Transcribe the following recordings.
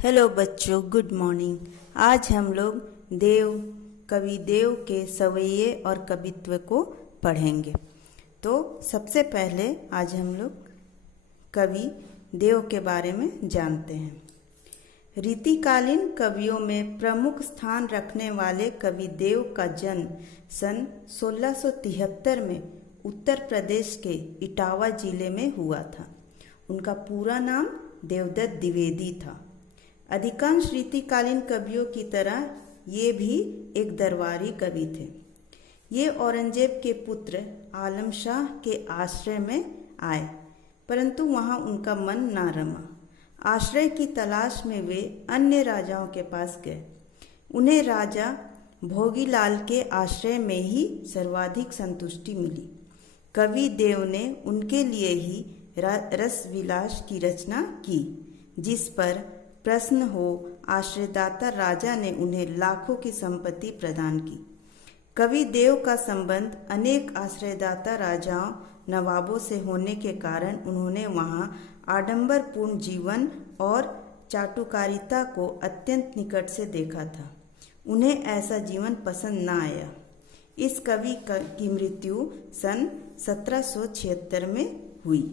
Hello बच्चों, good morning. आज हम लोग कवि देव के सवैये और कवित्व को पढ़ेंगे। तो सबसे पहले आज हम लोग कवि देव के बारे में जानते हैं। रीतिकालीन कवियों में प्रमुख स्थान रखने वाले कवि देव का जन्म सन 1673 में उत्तर प्रदेश के इटावा जिले में हुआ था। उनका पूरा नाम देवदत्त द्विवेदी था। अधिकांश रीतिकालीन कवियों की तरह ये भी एक दरबारी कवि थे। ये औरंगजेब के पुत्र आलम शाह के आश्रय में आए, परंतु वहाँ उनका मन ना रमा। आश्रय की तलाश में वे अन्य राजाओं के पास गए। उन्हें राजा भोगीलाल के आश्रय में ही सर्वाधिक संतुष्टि मिली। कवि देव ने उनके लिए ही रसविलास की रचना की, जिस पर प्रश्न हो आश्रयदाता राजा ने उन्हें लाखों की संपत्ति प्रदान की। कवि देव का संबंध अनेक आश्रयदाता राजाओं नवाबों से होने के कारण उन्होंने वहाँ आडंबरपूर्ण जीवन और चाटुकारिता को अत्यंत निकट से देखा था। उन्हें ऐसा जीवन पसंद न आया। इस कवि की मृत्यु सन 1776 में हुई।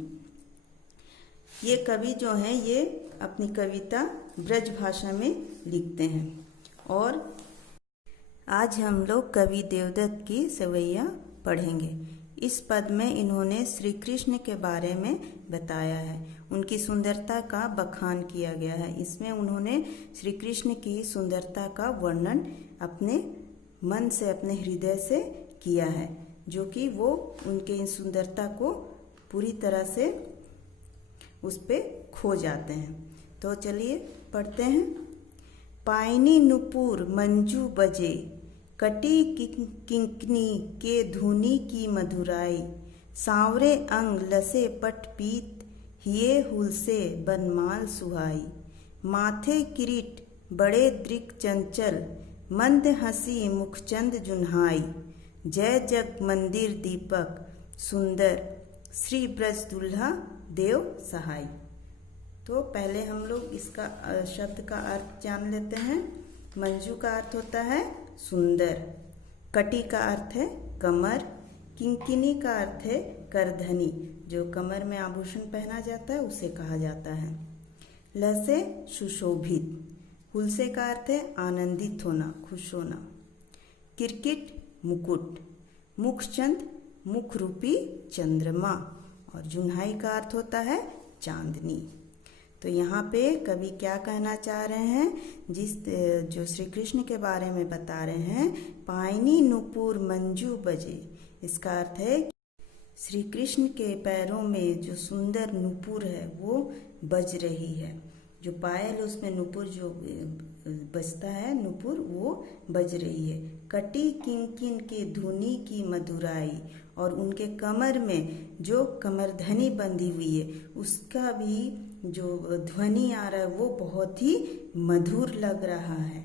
ये कवि जो हैं ये अपनी कविता ब्रज भाषा में लिखते हैं। और आज हम लोग कवि देवदत्त की सवैया पढ़ेंगे। इस पद में इन्होंने श्री कृष्ण के बारे में बताया है। उनकी सुंदरता का बखान किया गया है। इसमें उन्होंने श्री कृष्ण की सुंदरता का वर्णन अपने मन से, अपने हृदय से किया है, जो कि वो उनके इस सुंदरता को पूरी तरह से उस पे खो जाते हैं। तो चलिए पढ़ते हैं। पायनी नुपुर मंजू बजे, कटी किंकनी के धुनी की मधुराई, सांवरे अंग लसे पट पीत, हिये हुलसे बनमाल सुहाई, माथे किरीट बड़े दृक चंचल, मंद हंसी मुखचंद जुन्हाई, जय जग मंदिर दीपक सुंदर, श्री ब्रज दुल्हा देव सहाय। तो पहले हम लोग इसका शब्द का अर्थ जान लेते हैं। मंजू का अर्थ होता है सुंदर, कटी का अर्थ है कमर, किंकिनी का अर्थ है करधनी, जो कमर में आभूषण पहना जाता है उसे कहा जाता है। लसे सुशोभित, हुलसे का अर्थ है आनंदित होना, खुश होना। किरकिट मुकुट, मुखचंद मुख रूपी चंद्रमा, और जुन्हाई का अर्थ होता है चांदनी। तो यहाँ पे कवि क्या कहना चाह रहे हैं, जो श्री कृष्ण के बारे में बता रहे हैं, पायनी नुपुर मंजू बजे। इसका अर्थ है श्री कृष्ण के पैरों में जो सुंदर नुपुर है वो बज रही है। जो पायल उसमें नुपुर जो बजता है, नुपुर वो बज रही है। कटी किंकिन के धुनी की मधुराई, और उनके कमर में जो कमरधनी बंधी हुई है उसका भी जो ध्वनि आ रहा है वो बहुत ही मधुर लग रहा है।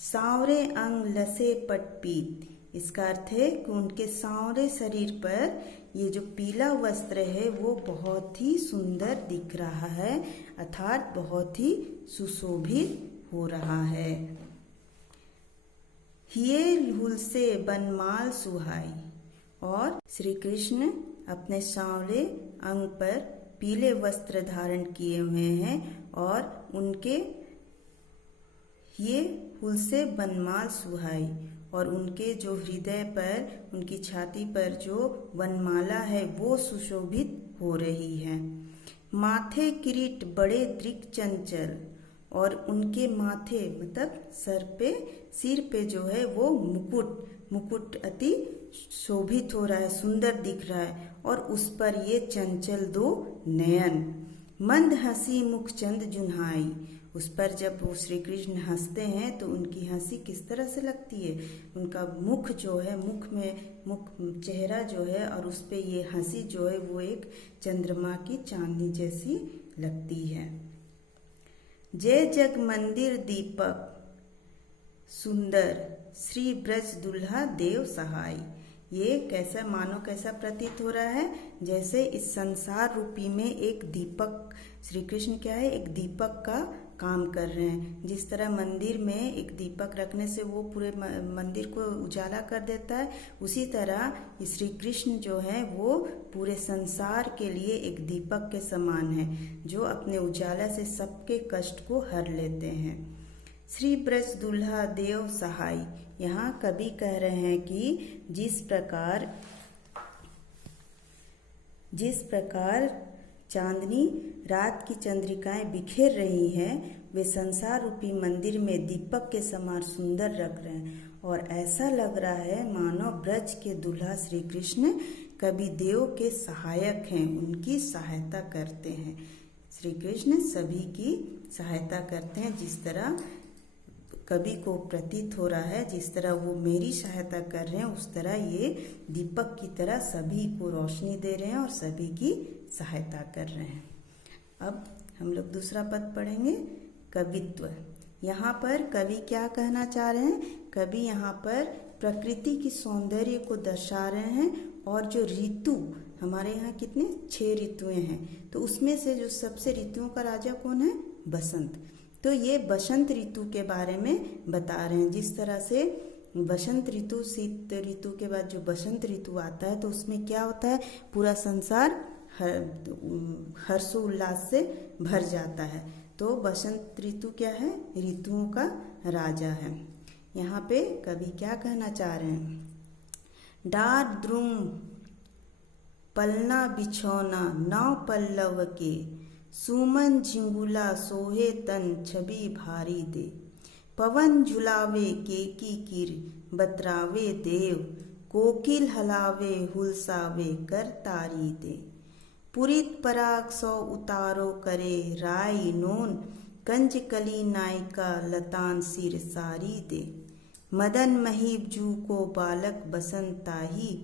सांवरे अंग लसे पटपीत, इसका अर्थ है कि उनके सांवरे शरीर पर ये जो पीला वस्त्र है वो बहुत ही सुंदर दिख रहा है, अर्थात बहुत ही सुशोभित हो रहा है। हिये हुलसे बनमाल सुहाई, और श्री कृष्ण अपने सांवले अंग पर पीले वस्त्र धारण किए हुए हैं, और उनके ये हुलसे बनमाल सुहाई, और उनके जो हृदय पर, उनकी छाती पर जो वनमाला है वो सुशोभित हो रही है। माथे किरीट बड़े दृक चंचल, और उनके माथे मतलब सिर पे जो है वो मुकुट अति शोभित हो रहा है, सुंदर दिख रहा है, और उस पर ये चंचल दो नयन। मंद हंसी मुखचंद जुन्हाई, उस पर जब वो श्री कृष्ण हंसते हैं तो उनकी हंसी किस तरह से लगती है, उनका मुख जो है, मुख चेहरा जो है, और उस पे ये हंसी जो है वो एक चंद्रमा की चांदनी जैसी लगती है। जय जग मंदिर दीपक सुंदर, श्री ब्रज दुल्हा देव सहाय। ये कैसा मानो कैसा प्रतीत हो रहा है, जैसे इस संसार रूपी में एक दीपक, श्री कृष्ण क्या है, एक दीपक का काम कर रहे हैं। जिस तरह मंदिर में एक दीपक रखने से वो पूरे मंदिर को उजाला कर देता है, उसी तरह श्री कृष्ण जो है वो पूरे संसार के लिए एक दीपक के समान है, जो अपने उजाला से सबके कष्ट को हर लेते हैं। श्री ब्रज दुल्हा देव सहाय, यहाँ कवि कह रहे हैं कि जिस प्रकार चांदनी रात की चंद्रिकाएं बिखेर रही हैं, वे संसार रूपी मंदिर में दीपक के समान सुंदर लग रहे हैं, और ऐसा लग रहा है मानो ब्रज के दुल्हा श्री कृष्ण कवि देव के सहायक हैं, उनकी सहायता करते हैं। श्री कृष्ण सभी की सहायता करते हैं। जिस तरह कवि को प्रतीत हो रहा है, जिस तरह वो मेरी सहायता कर रहे हैं, उस तरह ये दीपक की तरह सभी को रोशनी दे रहे हैं और सभी की सहायता कर रहे हैं। अब हम लोग दूसरा पद पढ़ेंगे, कवित्व। यहाँ पर कवि क्या कहना चाह रहे हैं, कवि यहाँ पर प्रकृति की सौंदर्य को दर्शा रहे हैं, और जो ऋतु हमारे यहाँ कितने 6 ऋतुएं हैं, तो उसमें से जो सबसे ऋतुओं का राजा कौन है, बसंत। तो ये बसंत ऋतु के बारे में बता रहे हैं। जिस तरह से बसंत ऋतु, शीत ऋतु के बाद जो बसंत ऋतु आता है, तो उसमें क्या होता है, पूरा संसार हर्षोल्लास से भर जाता है। तो बसंत ऋतु क्या है, ऋतुओं का राजा है। यहाँ पे कवि क्या कहना चाह रहे हैं, डार द्रुम पलना बिछौना नौ पल्लव के, सुमन झिंगुला सोहे तन छवि भारी दे, पवन झुलावे केकी किर बतरावे देव, कोकिल हलावे हुलसावे कर तारी दे, पुरित पराग सौ उतारो करे राई नोन, कंज कली नायिका लतान सिर सारी दे, मदन महीब जू को बालक बसंताही,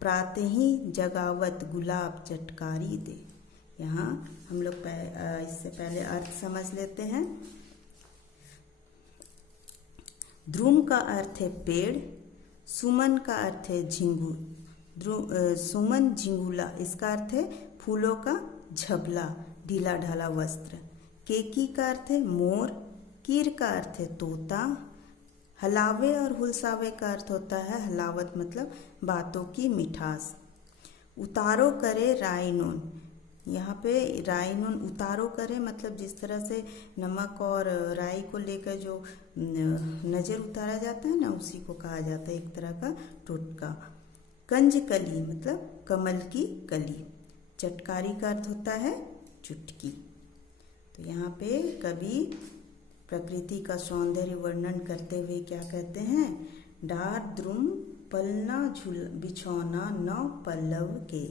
प्रातहि जगावत गुलाब चटकारी दे। यहाँ हम लोग इससे पहले अर्थ समझ लेते हैं। ध्रुम का अर्थ है पेड़, सुमन का अर्थ है सुमन झिंगुला, इसका अर्थ है फूलों का झबला, ढीला ढाला वस्त्र। केकी का अर्थ है मोर, कीर का अर्थ है तोता, हलावे और हुलसावे का अर्थ होता है हलावत, मतलब बातों की मिठास। उतारो करे रायनोन, यहाँ पे रायनोन उतारो करे मतलब जिस तरह से नमक और राई को लेकर जो नज़र उतारा जाता है ना, उसी को कहा जाता है एक तरह का टोटका। कंज कली मतलब कमल की कली। चटकारी का अर्थ होता है चुटकी। तो यहाँ पे कवि प्रकृति का सौंदर्य वर्णन करते हुए क्या कहते हैं, डार द्रुम पलना बिछौना नौ पल्लव के।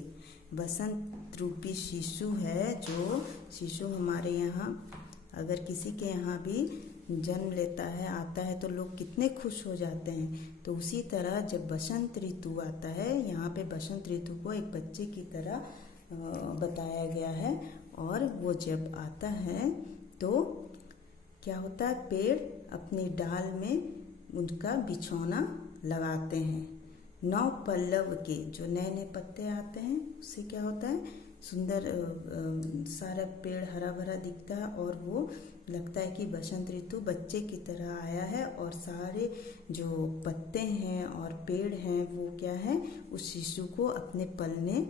बसंत रूपी शिशु है, जो शिशु हमारे यहाँ अगर किसी के यहाँ भी जन्म लेता है, आता है, तो लोग कितने खुश हो जाते हैं। तो उसी तरह जब बसंत ऋतु आता है, यहाँ पे बसंत ऋतु को एक बच्चे की तरह बताया गया है। और वो जब आता है तो क्या होता है, पेड़ अपनी डाल में उनका बिछौना लगाते हैं। 9 पल्लव के, जो नए नए पत्ते आते हैं, उससे क्या होता है, सुंदर सारा पेड़ हरा भरा दिखता है और वो लगता है कि बसंत ऋतु बच्चे की तरह आया है। और सारे जो पत्ते हैं और पेड़ हैं वो क्या है, उस शिशु को अपने पलने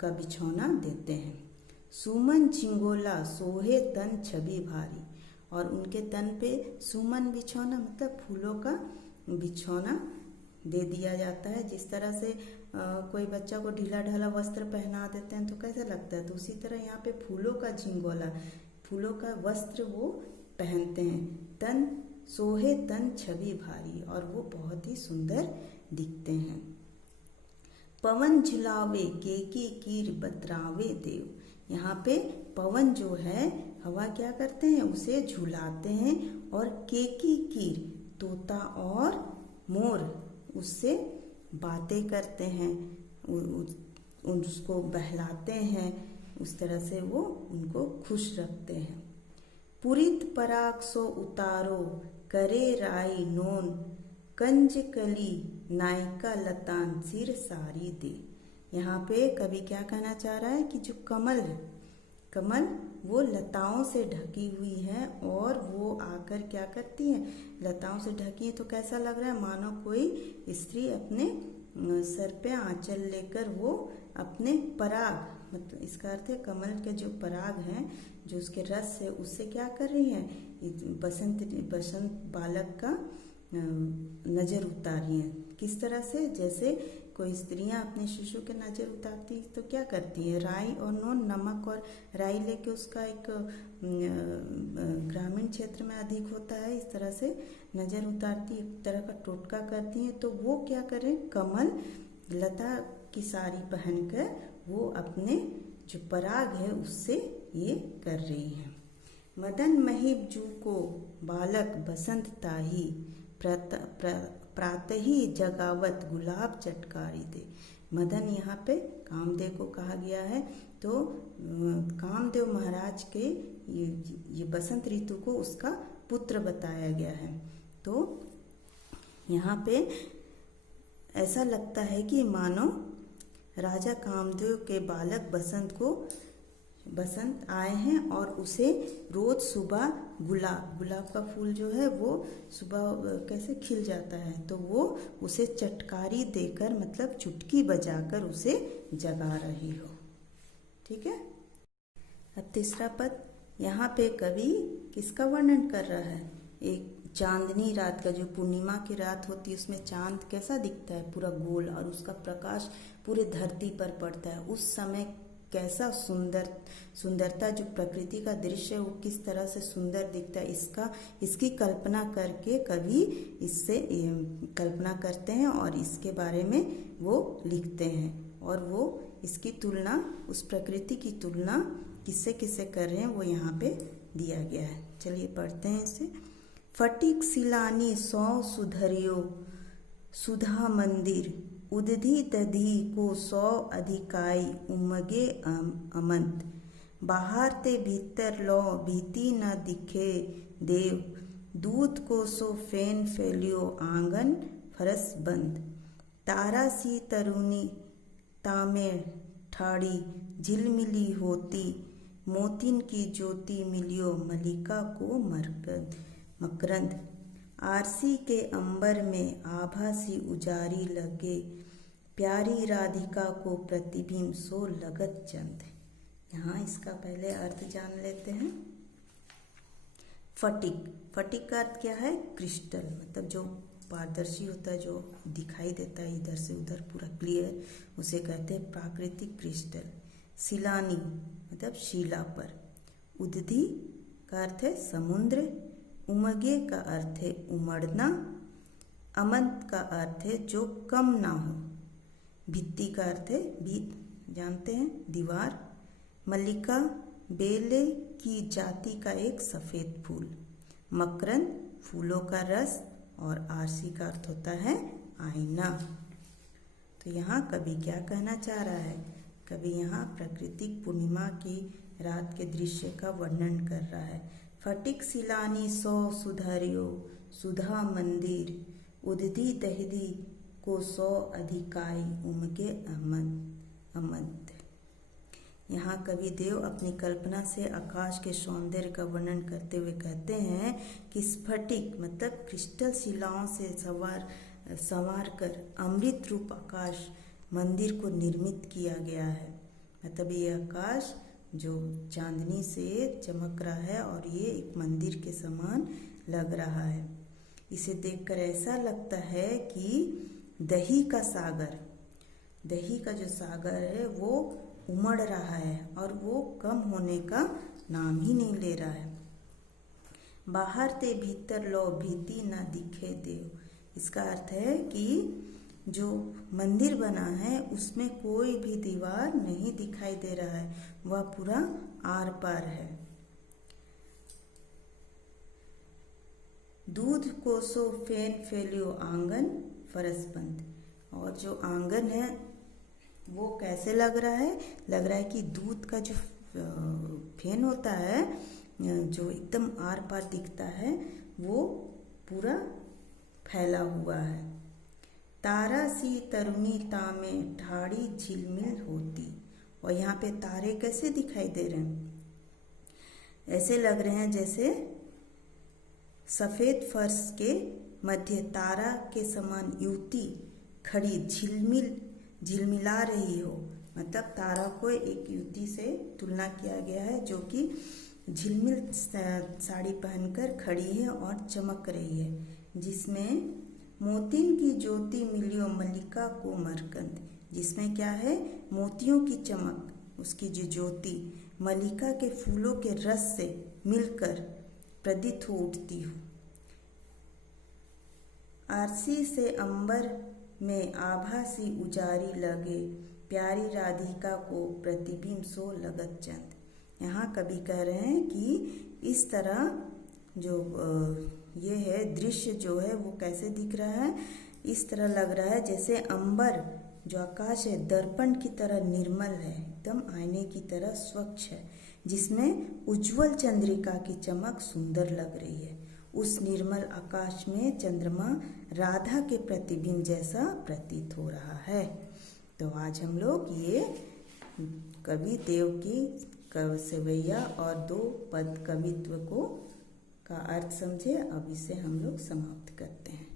का बिछौना देते हैं। सुमन झिंगोला सोहे तन छवि भारी, और उनके तन पे सुमन बिछौना मतलब फूलों का बिछौना दे दिया जाता है। जिस तरह से कोई बच्चा को ढीला ढाला वस्त्र पहना देते हैं तो कैसा लगता है, तो उसी तरह यहाँ पे फूलों का झिंगोला, फूलों का वस्त्र वो पहनते हैं। तन सोहे तन छवि भारी, और वो बहुत ही सुंदर दिखते हैं। पवन झुलावे केकी कीर बतरावे देव, यहाँ पे पवन जो है, हवा क्या करते हैं, उसे झुलाते हैं। और केकी कीर तोता और मोर उससे बातें करते हैं, उसको बहलाते हैं, उस तरह से वो उनको खुश रखते हैं। पुरित पराग सो उतारो करे राई नोन, कंज कली नायिका लतान सिर सारी दे। यहाँ पे कवि क्या कहना चाह रहा है कि जो कमल है, कमल वो लताओं से ढकी हुई है और वो आकर क्या करती है, लताओं से ढकी है तो कैसा लग रहा है, मानो कोई स्त्री अपने सर पे आंचल लेकर वो अपने पराग, मतलब इसका अर्थ है कमल के जो पराग हैं, जो उसके रस है, उससे क्या कर रही है, बसंत बालक का नज़र उतार रही है। किस तरह से, जैसे कोई स्त्रियां अपने शिशु के नज़र उतारती तो क्या करती है, राई और नून, नमक और राई लेके उसका एक ग्रामीण क्षेत्र में अधिक होता है, इस तरह से नज़र उतारती, एक तरह का टोटका करती हैं। तो वो क्या करें, कमल लता की साड़ी पहनकर वो अपने जो पराग है उससे ये कर रही है। मदन महिब जू को बालक बसंत ताही, प्रातः ही जगावत गुलाब चटकारी दे। मदन यहाँ पे कामदेव को कहा गया है, तो कामदेव महाराज के ये बसंत ऋतु को उसका पुत्र बताया गया है। तो यहाँ पे ऐसा लगता है कि मानो राजा कामदेव के बालक बसंत आए हैं और उसे रोज सुबह गुलाब का फूल जो है वो सुबह कैसे खिल जाता है, तो वो उसे चटकारी देकर, मतलब चुटकी बजाकर उसे जगा रही हो। ठीक है। अब तीसरा पद, यहाँ पे कवि किसका वर्णन कर रहा है, एक चांदनी रात का, जो पूर्णिमा की रात होती है उसमें चांद कैसा दिखता है, पूरा गोल, और उसका प्रकाश पूरे धरती पर पड़ता है। उस समय कैसा सुंदरता, जो प्रकृति का दृश्य है वो किस तरह से सुंदर दिखता है, इसकी कल्पना करके कवि इससे कल्पना करते हैं और इसके बारे में वो लिखते हैं। और वो इसकी तुलना, उस प्रकृति की तुलना किससे कर रहे हैं वो यहाँ पे दिया गया है। चलिए पढ़ते हैं इसे। फटिक सिलानी 100 सुधरियो सुधा मंदिर, उदधि दधी को 100 अधिकाई उमगे अमंत, बाहर ते भीतर लो भीति न दिखे देव, दूध को सो फेन फैलियो आंगन फरस बंद, तारा सी तरुणी तामे ठाड़ी झिलमिली होती, मोतिन की ज्योति मिलियो मलिका को मकरंद, आरसी के अंबर में आभा सी उजारी लगे, प्यारी राधिका को प्रतिबिंब सो लगत चंद। यहाँ इसका पहले अर्थ जान लेते हैं। फटिक का अर्थ क्या है, क्रिस्टल, मतलब जो पारदर्शी होता है, जो दिखाई देता है इधर से उधर पूरा क्लियर, उसे कहते हैं प्राकृतिक क्रिस्टल। सिलानी मतलब शिला पर। उदधि का अर्थ है समुद्र। उमगे का अर्थ है उमड़ना। अमंत का अर्थ है जो कम ना हो। भित्ति का अर्थ है भीत, जानते हैं, दीवार। मल्लिका बेले की जाति का एक सफेद फूल। मकरंद फूलों का रस। और आरसी का अर्थ होता है आईना। तो यहाँ कवि क्या कहना चाह रहा है, कवि यहाँ प्राकृतिक पूर्णिमा की रात के दृश्य का वर्णन कर रहा है। फटिक सिलानी 100 सुधरियो सुधा मंदिर, उदधि दहदी को 100 अधिकाई उमगे अमंत। यहाँ कवि देव अपनी कल्पना से आकाश के सौंदर्य का वर्णन करते हुए कहते हैं कि स्फटिक मतलब क्रिस्टल शिलाओं से संवार कर अमृत रूप आकाश मंदिर को निर्मित किया गया है। मतलब ये आकाश जो चांदनी से चमक रहा है और ये एक मंदिर के समान लग रहा है। इसे देखकर ऐसा लगता है कि दही का जो सागर है वो उमड़ रहा है और वो कम होने का नाम ही नहीं ले रहा है। बाहर ते भीतर लो भीति ना दिखे देव। इसका अर्थ है कि जो मंदिर बना है उसमें कोई भी दीवार नहीं दिखाई दे रहा है, वह पूरा आर पार है। दूध को सो फेन फैलियो आंगन फरस बंद। और जो आंगन है वो कैसे लग रहा है, लग रहा है कि दूध का जो फेन होता है जो एकदम आर पार दिखता है वो पूरा फैला हुआ है। तारा सी तरुणीता में ठाड़ी झिलमिल होती। और यहाँ पे तारे कैसे दिखाई दे रहे हैं? ऐसे लग रहे हैं जैसे सफेद फर्श के मध्य तारा के समान युवती खड़ी झिलमिला रही हो। मतलब तारा को एक युवती से तुलना किया गया है जो कि झिलमिल साड़ी पहनकर खड़ी है और चमक रही है, जिसमें मोतिन की ज्योति मिलियो मल्लिका को मरकंद। जिसमें क्या है? मोतियों की चमक, उसकी जो ज्योति मल्लिका के फूलों के रस से मिलकर प्रदीप्त हो उठती हो। आरसी से अंबर में आभा सी उजारी लगे, प्यारी राधिका को प्रतिबिंब सो लगत चंद। यहाँ कवि कह रहे हैं कि इस तरह जो ये है दृश्य जो है वो कैसे दिख रहा है? इस तरह लग रहा है जैसे अंबर जो आकाश है दर्पण की तरह निर्मल है, एकदम आईने की तरह स्वच्छ है, जिसमें उज्जवल चंद्रिका की चमक सुंदर लग रही है। उस निर्मल आकाश में चंद्रमा राधा के प्रतिबिंब जैसा प्रतीत हो रहा है। तो आज हम लोग ये कवि देव की सवैया और 2 पद कवित्व का अर्थ समझे। अब इसे हम लोग समाप्त करते हैं।